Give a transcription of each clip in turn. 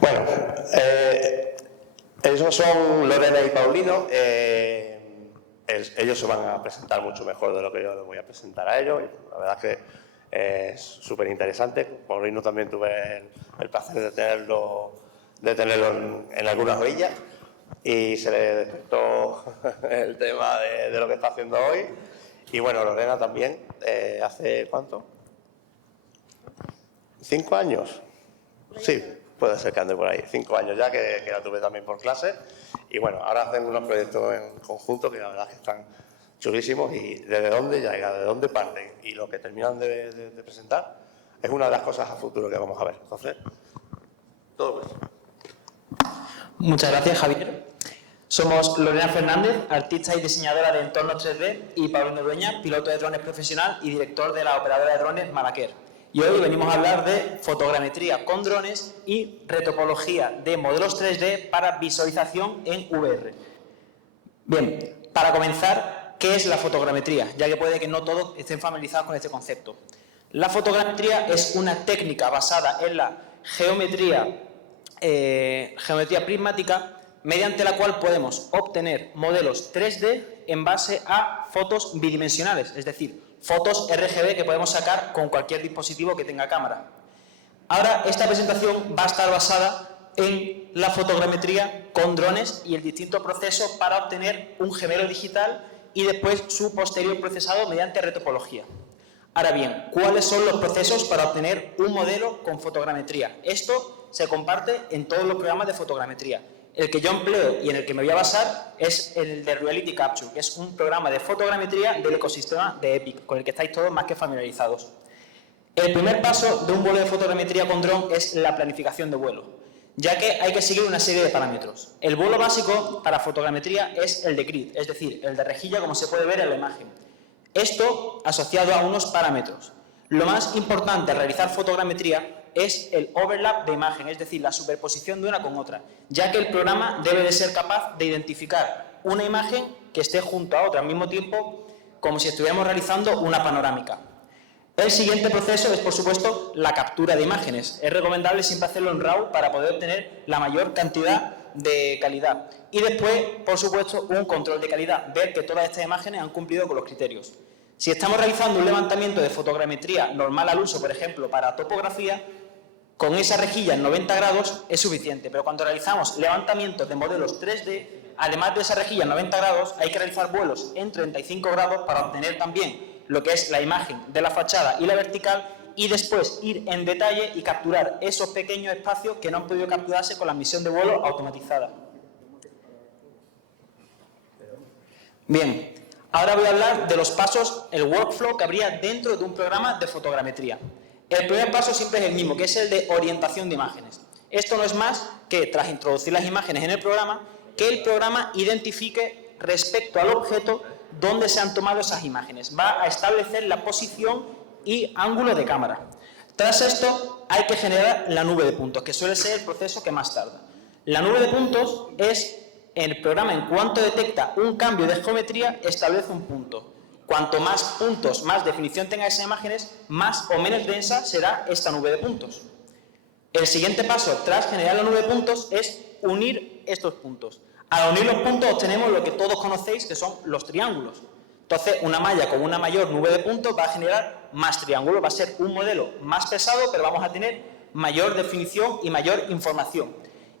Bueno, esos son Lorena y Paulino. Ellos se van a presentar mucho mejor de lo que yo les voy a presentar a ellos. La verdad es que es súper interesante. Paulino también tuve el placer de tenerlo en algunas orillas y se le despertó el tema de lo que está haciendo hoy. Y bueno, Lorena también, ¿hace cuánto? ¿5 años? Sí, puede ser que ande por ahí. 5 años ya que la tuve también por clase. Y bueno, ahora hacen unos proyectos en conjunto que la verdad es que están chulísimos y desde dónde llegan, de dónde parten y lo que terminan de presentar es una de las cosas a futuro que vamos a ver. Entonces, todo eso. Muchas gracias, Javier. Somos Lorena Fernández, artista y diseñadora de entornos 3D, y Paulino Dueña, piloto de drones profesional y director de la operadora de drones Malaquer. Y hoy venimos a hablar de fotogrametría con drones y retopología de modelos 3D para visualización en VR. Bien, para comenzar, ¿qué es la fotogrametría? Ya que puede que no todos estén familiarizados con este concepto. La fotogrametría es una técnica basada en la geometría prismática, mediante la cual podemos obtener modelos 3D en base a fotos bidimensionales, es decir, fotos RGB que podemos sacar con cualquier dispositivo que tenga cámara. Ahora, esta presentación va a estar basada en la fotogrametría con drones y el distinto proceso para obtener un gemelo digital y después su posterior procesado mediante retopología. Ahora bien, ¿cuáles son los procesos para obtener un modelo con fotogrametría? Esto se comparte en todos los programas de fotogrametría. El que yo empleo y en el que me voy a basar es el de Reality Capture, que es un programa de fotogrametría del ecosistema de Epic, con el que estáis todos más que familiarizados. El primer paso de un vuelo de fotogrametría con dron es la planificación de vuelo, ya que hay que seguir una serie de parámetros. El vuelo básico para fotogrametría es el de grid, es decir, el de rejilla, como se puede ver en la imagen. Esto asociado a unos parámetros. Lo más importante al realizar fotogrametría es el overlap de imagen, es decir, la superposición de una con otra, ya que el programa debe de ser capaz de identificar una imagen que esté junto a otra al mismo tiempo, como si estuviéramos realizando una panorámica. El siguiente proceso es, por supuesto, la captura de imágenes. Es recomendable siempre hacerlo en RAW para poder obtener la mayor cantidad de calidad. Y después, por supuesto, un control de calidad, ver que todas estas imágenes han cumplido con los criterios. Si estamos realizando un levantamiento de fotogrametría normal al uso, por ejemplo, para topografía, con esa rejilla en 90 grados es suficiente, pero cuando realizamos levantamientos de modelos 3D, además de esa rejilla en 90 grados, hay que realizar vuelos en 35 grados para obtener también lo que es la imagen de la fachada y la vertical, y después ir en detalle y capturar esos pequeños espacios que no han podido capturarse con la misión de vuelo automatizada. Bien, ahora voy a hablar de los pasos, el workflow que habría dentro de un programa de fotogrametría. El primer paso siempre es el mismo, que es el de orientación de imágenes. Esto no es más que, tras introducir las imágenes en el programa, que el programa identifique respecto al objeto dónde se han tomado esas imágenes. Va a establecer la posición y ángulo de cámara. Tras esto, hay que generar la nube de puntos, que suele ser el proceso que más tarda. La nube de puntos es el programa, en cuanto detecta un cambio de geometría, establece un punto. Cuanto más puntos, más definición tenga esas imágenes, más o menos densa será esta nube de puntos. El siguiente paso, tras generar la nube de puntos, es unir estos puntos. Al unir los puntos obtenemos lo que todos conocéis, que son los triángulos. Entonces, una malla con una mayor nube de puntos va a generar más triángulos, va a ser un modelo más pesado, pero vamos a tener mayor definición y mayor información.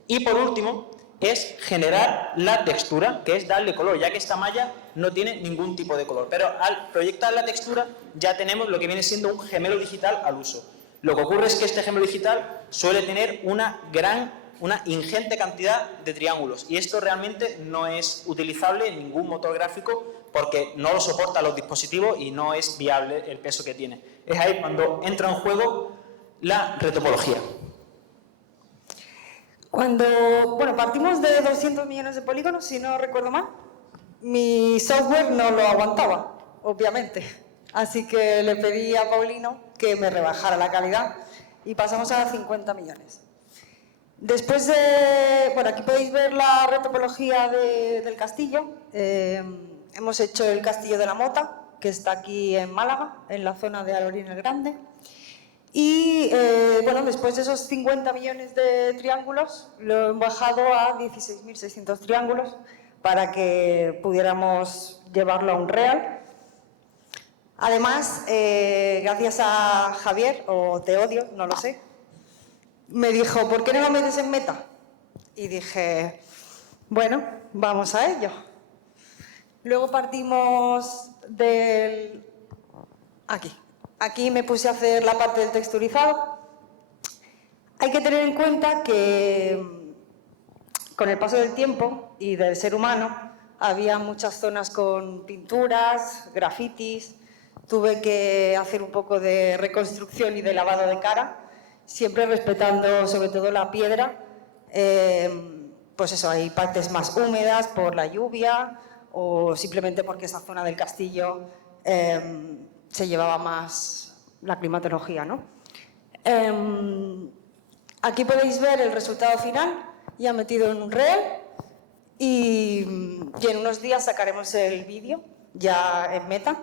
Y por último, es generar la textura, que es darle color, ya que esta malla no tiene ningún tipo de color. Pero al proyectar la textura ya tenemos lo que viene siendo un gemelo digital al uso. Lo que ocurre es que este gemelo digital suele tener una ingente cantidad de triángulos, y esto realmente no es utilizable en ningún motor gráfico porque no lo soportan los dispositivos y no es viable el peso que tiene. Es ahí cuando entra en juego la retopología. Cuando, partimos de 200 millones de polígonos, si no recuerdo mal, mi software no lo aguantaba, obviamente. Así que le pedí a Paulino que me rebajara la calidad y pasamos a 50 millones. Después de, aquí podéis ver la retopología del castillo. Hemos hecho el castillo de la Mota, que está aquí en Málaga, en la zona de Alorín el Grande. Y bueno, después de esos 50 millones de triángulos, lo he bajado a 16.600 triángulos para que pudiéramos llevarlo a Unreal. Además, gracias a Javier, o Te Odio, no lo sé, me dijo, ¿por qué no lo metes en Meta? Y dije, bueno, vamos a ello. Luego partimos del... Aquí. Aquí me puse a hacer la parte del texturizado. Hay que tener en cuenta que con el paso del tiempo y del ser humano había muchas zonas con pinturas, grafitis. Tuve que hacer un poco de reconstrucción y de lavado de cara, siempre respetando sobre todo la piedra. Pues eso, hay partes más húmedas por la lluvia o simplemente porque esa zona del castillo se llevaba más la climatología, ¿no? Aquí podéis ver el resultado final, ya metido en Unreal, y en unos días sacaremos el vídeo ya en Meta,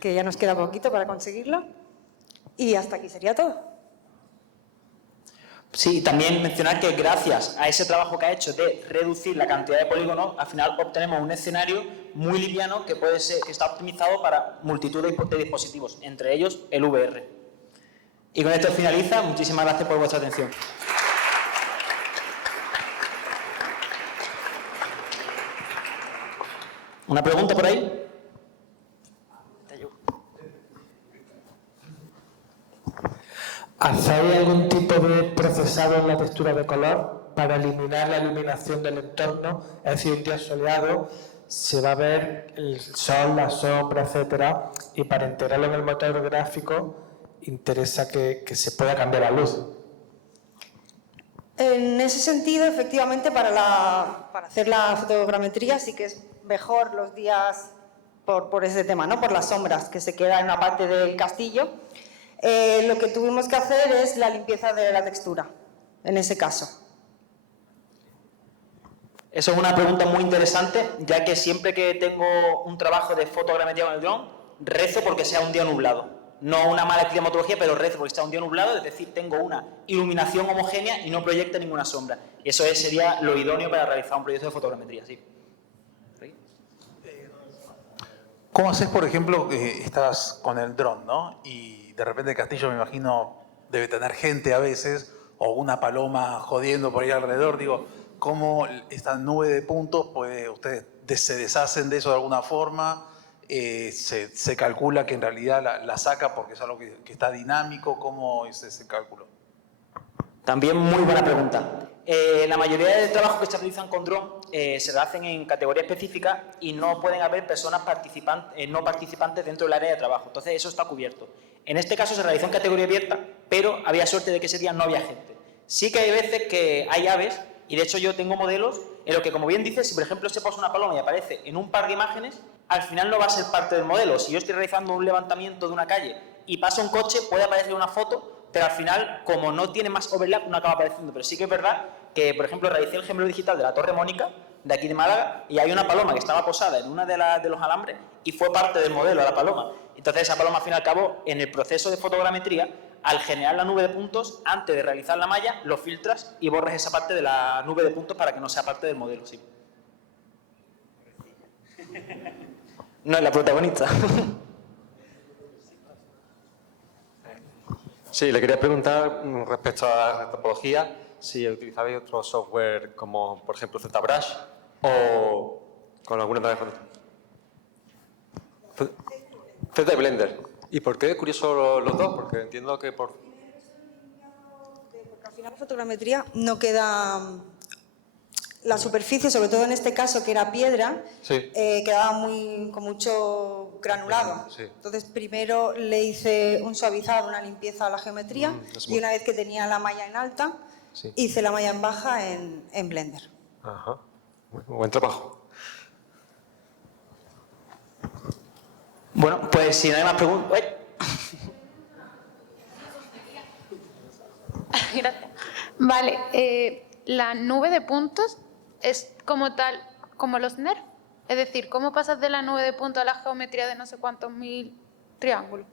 que ya nos queda poquito para conseguirlo, y hasta aquí sería todo. Sí, también mencionar que gracias a ese trabajo que ha hecho de reducir la cantidad de polígonos, al final obtenemos un escenario muy liviano que puede ser, que está optimizado para multitud de dispositivos, entre ellos el VR. Y con esto finaliza. Muchísimas gracias por vuestra atención. ¿Una pregunta por ahí? ¿Hacéis algún tipo de procesado en la textura de color para eliminar la iluminación del entorno? Es decir, un día soleado se va a ver el sol, la sombra, etcétera, y para integrarlo en el motor gráfico interesa que se pueda cambiar la luz. En ese sentido, efectivamente, para hacer la fotogrametría sí que es mejor los días por ese tema, ¿no? Por las sombras que se quedan en una parte del castillo. Lo que tuvimos que hacer es la limpieza de la textura, en ese caso. Eso es una pregunta muy interesante, ya que siempre que tengo un trabajo de fotogrametría con el dron, rezo porque sea un día nublado. No una mala climatología, pero rezo porque sea un día nublado, es decir, tengo una iluminación homogénea y no proyecta ninguna sombra. Y eso sería lo idóneo para realizar un proyecto de fotogrametría, sí. ¿Cómo haces, por ejemplo, estás con el dron, ¿no? Y de repente el castillo, me imagino, debe tener gente a veces, o una paloma jodiendo por ahí alrededor. Digo, ¿cómo esta nube de puntos, pues ustedes se deshacen de eso de alguna forma? Se calcula que en realidad la saca porque es algo que está dinámico. ¿Cómo es ese cálculo? También muy buena pregunta. La mayoría de trabajos que se realizan con dron se hacen en categoría específica y no pueden haber personas no participantes dentro del área de trabajo. Entonces eso está cubierto. En este caso se realizó en categoría abierta, pero había suerte de que ese día no había gente. Sí que hay veces que hay aves, y de hecho yo tengo modelos en los que, como bien dices, si por ejemplo se posa una paloma y aparece en un par de imágenes, al final no va a ser parte del modelo. Si yo estoy realizando un levantamiento de una calle y pasa un coche, puede aparecer una foto, pero al final, como no tiene más overlap, no acaba apareciendo. Pero sí que es verdad que, por ejemplo, realicé el gemelo digital de la Torre Mónica, de aquí de Málaga, y hay una paloma que estaba posada en una de los alambres y fue parte del modelo a la paloma. Entonces esa paloma, al fin y al cabo, en el proceso de fotogrametría, al generar la nube de puntos, antes de realizar la malla, lo filtras y borras esa parte de la nube de puntos para que no sea parte del modelo. Sí. No es la protagonista. Sí, le quería preguntar respecto a la topología, si utilizabais otro software como, por ejemplo, ZBrush o con alguna otra de Blender. ¿Y por qué? Curioso los dos, porque entiendo que por... Porque al final la fotogrametría no queda... La superficie, sobre todo en este caso que era piedra, Sí. quedaba con mucho granulado. Sí. Entonces primero le hice un suavizado, una limpieza a la geometría y una vez que tenía la malla en alta, Sí. hice la malla en baja en Blender. Ajá. Buen trabajo. Bueno, pues si no hay más preguntas... Gracias. Vale, la nube de puntos es como tal, como los NERF. Es decir, ¿cómo pasas de la nube de puntos a la geometría de no sé cuántos mil triángulos?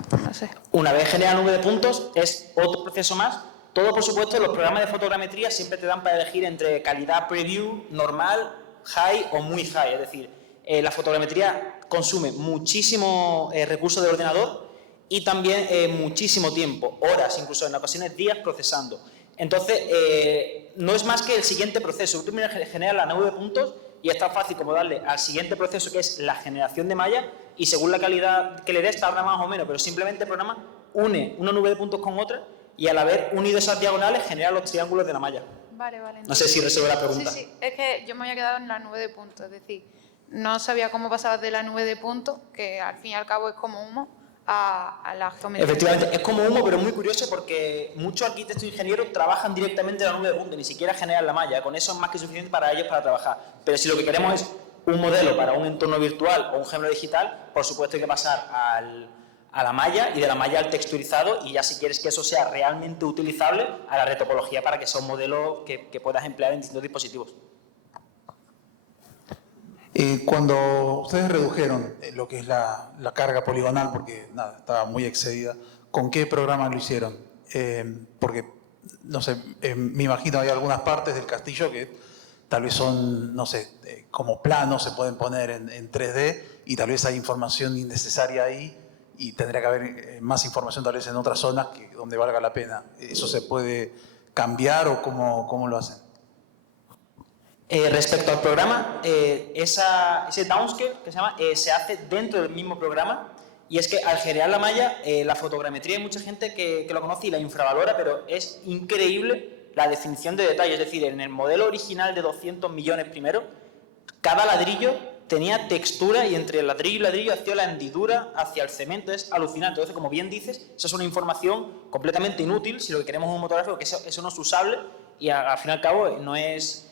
No sé. Una vez genera nube de puntos, es otro proceso más. Todo, por supuesto, los programas de fotogrametría siempre te dan para elegir entre calidad preview, normal, high o muy high. Es decir, la fotogrametría consume muchísimo recurso de ordenador y también muchísimo tiempo, horas, incluso en ocasiones días procesando. Entonces, no es más que el siguiente proceso. Tú primero generas la nube de puntos y es tan fácil como darle al siguiente proceso, que es la generación de malla, y según la calidad que le des tarda más o menos, pero simplemente el programa une una nube de puntos con otra y al haber unido esas diagonales genera los triángulos de la malla. Vale, vale. No sé si resuelve la pregunta. Sí, sí. Es que yo me había quedado en la nube de puntos. Es decir, no sabía cómo pasabas de la nube de puntos, que al fin y al cabo es como humo, a la geometría. Efectivamente, es como humo, pero es muy curioso porque muchos arquitectos e ingenieros trabajan directamente en la nube de puntos, ni siquiera generan la malla. Con eso es más que suficiente para ellos para trabajar. Pero si lo que queremos es un modelo para un entorno virtual o un gemelo digital, por supuesto hay que pasar a la malla y de la malla al texturizado, y ya si quieres que eso sea realmente utilizable, a la retopología para que sea un modelo que puedas emplear en distintos dispositivos. Cuando ustedes redujeron lo que es la carga poligonal, porque nada, estaba muy excedida, ¿con qué programa lo hicieron? Porque, no sé, me imagino hay algunas partes del castillo que tal vez son, no sé, como planos, se pueden poner en 3D y tal vez hay información innecesaria ahí y tendría que haber más información tal vez en otras zonas donde valga la pena. ¿Eso se puede cambiar o cómo lo hacen? Respecto al programa, ese downscale que se llama, se hace dentro del mismo programa, y es que al generar la malla, la fotogrametría, hay mucha gente que lo conoce y la infravalora, pero es increíble la definición de detalle. Es decir, en el modelo original de 200 millones primero, cada ladrillo tenía textura y entre ladrillo y ladrillo hacía la hendidura hacia el cemento. Es alucinante. Entonces, como bien dices, eso es una información completamente inútil si lo que queremos es un motor gráfico, que eso no es usable y al fin y al cabo no es...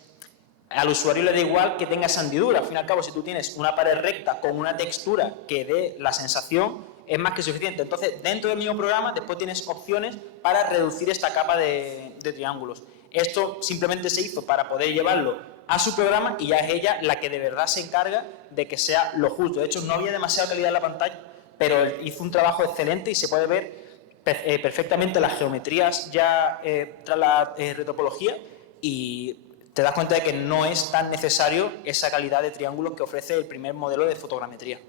Al usuario le da igual que tenga esa hendidura. Al fin y al cabo, si tú tienes una pared recta con una textura que dé la sensación, es más que suficiente. Entonces, dentro del mismo programa, después tienes opciones para reducir esta capa de triángulos. Esto simplemente se hizo para poder llevarlo a su programa y ya es ella la que de verdad se encarga de que sea lo justo. De hecho, no había demasiada calidad en la pantalla, pero hizo un trabajo excelente y se puede ver perfectamente las geometrías ya tras la retopología, y te das cuenta de que no es tan necesario esa calidad de triángulos que ofrece el primer modelo de fotogrametría.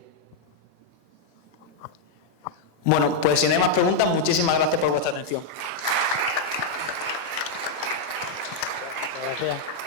Bueno, pues si no hay más preguntas, muchísimas gracias por vuestra atención. Gracias.